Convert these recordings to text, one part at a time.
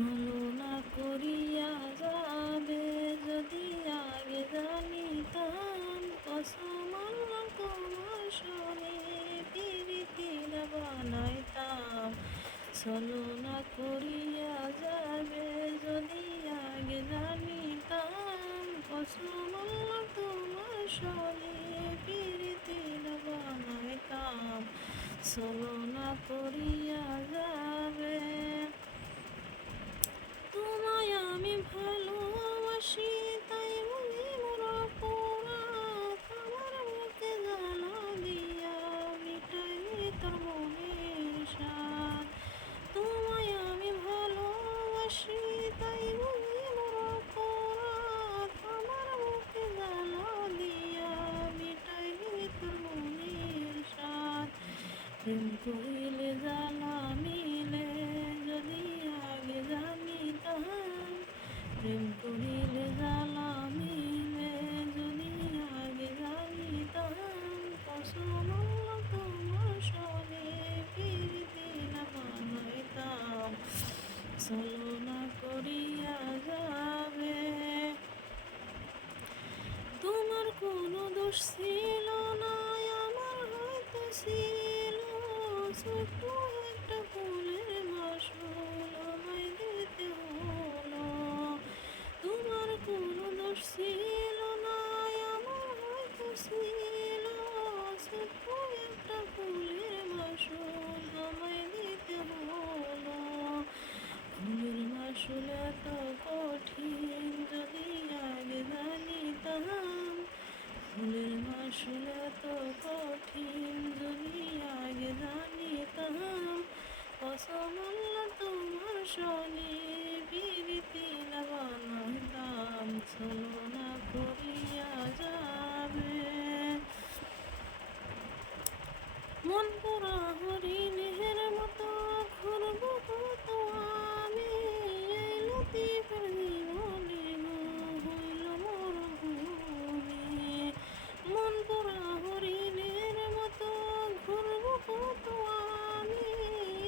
ছলনা করিয়া যাবে যদি আগে জানিতাম, কসম আল্লাহ তোমার শোনে পিরিতির বানাইতাম। ছলনা করিয়া যাবে যদি আগে জানিতাম, কসম আল্লাহ তোমার শোনে পিরিতির বানাইতাম। ছলনা করিয়া যাবে তোমায় আমি ভালোবাসি, তাই বুঝি মোর অপরাধ। আমার বুকে জ্বালা দিয়া মিটাইনি তোর মনের সাধ। তোমায় আমি ভালোবাসি, তাই বুঝি মোর অপরাধ। আমার বুকে জ্বালা দিয়া মিটাইনি তোর মনের সাধ। প্রেম করিলে জ্বালা মিলে যদি আগে জানিতাম, প্রেম করিলে জ্বালা মিলে যদি আগে জানিতাম, কসম আল্লাহ তোমার শোনে পিরিতি না বানাইতাম। ছলনা করিয়া যাবে তোমার কোনো দোষ ছিল না, আমার হয়তো ছিল। ছোট্ট একটা ফুলের মাসুল আমায় দিতে হলো। তোমার কোনো দোষ ছিল না, আমার হয়তো ছিল। ছোট্ট একটা ফুলের মাসুল আমায় দিতে হলো। ফুলের মাসুল এত কঠিন যদি আগে জানিতাম, ফুলের মাসুল এত কঠিন যদি আগে জানিতাম, কসম আল্লাহ তোমার শোনে পিরিতি না বানাইতাম। ছলনা করিয়া যাবে মন পোড়া হরিণের মতো ঘুরব কত আমি, এই লতিফের জীবনে হইল মরুভূমি। মন পোড়া হরিণের মতো ঘুরব কত আমি,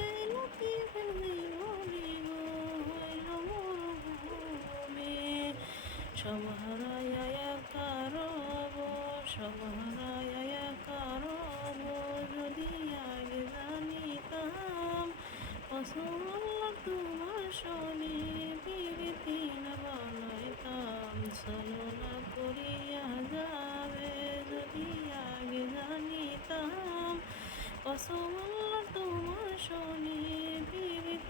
এই লতিফের জীবনে হইল মরুভূমি। সব হারাইয়া একা রব, সব হারাইয়া একা রব যদি আগে জানিতাম, কসম আল্লাহ তোমার শোনে পিরিতি না বানাইতাম। ছলনা করিয়া যাবে যদি আগে জানিতাম, কসম আল্লাহ তোমার শোনে পিরিতি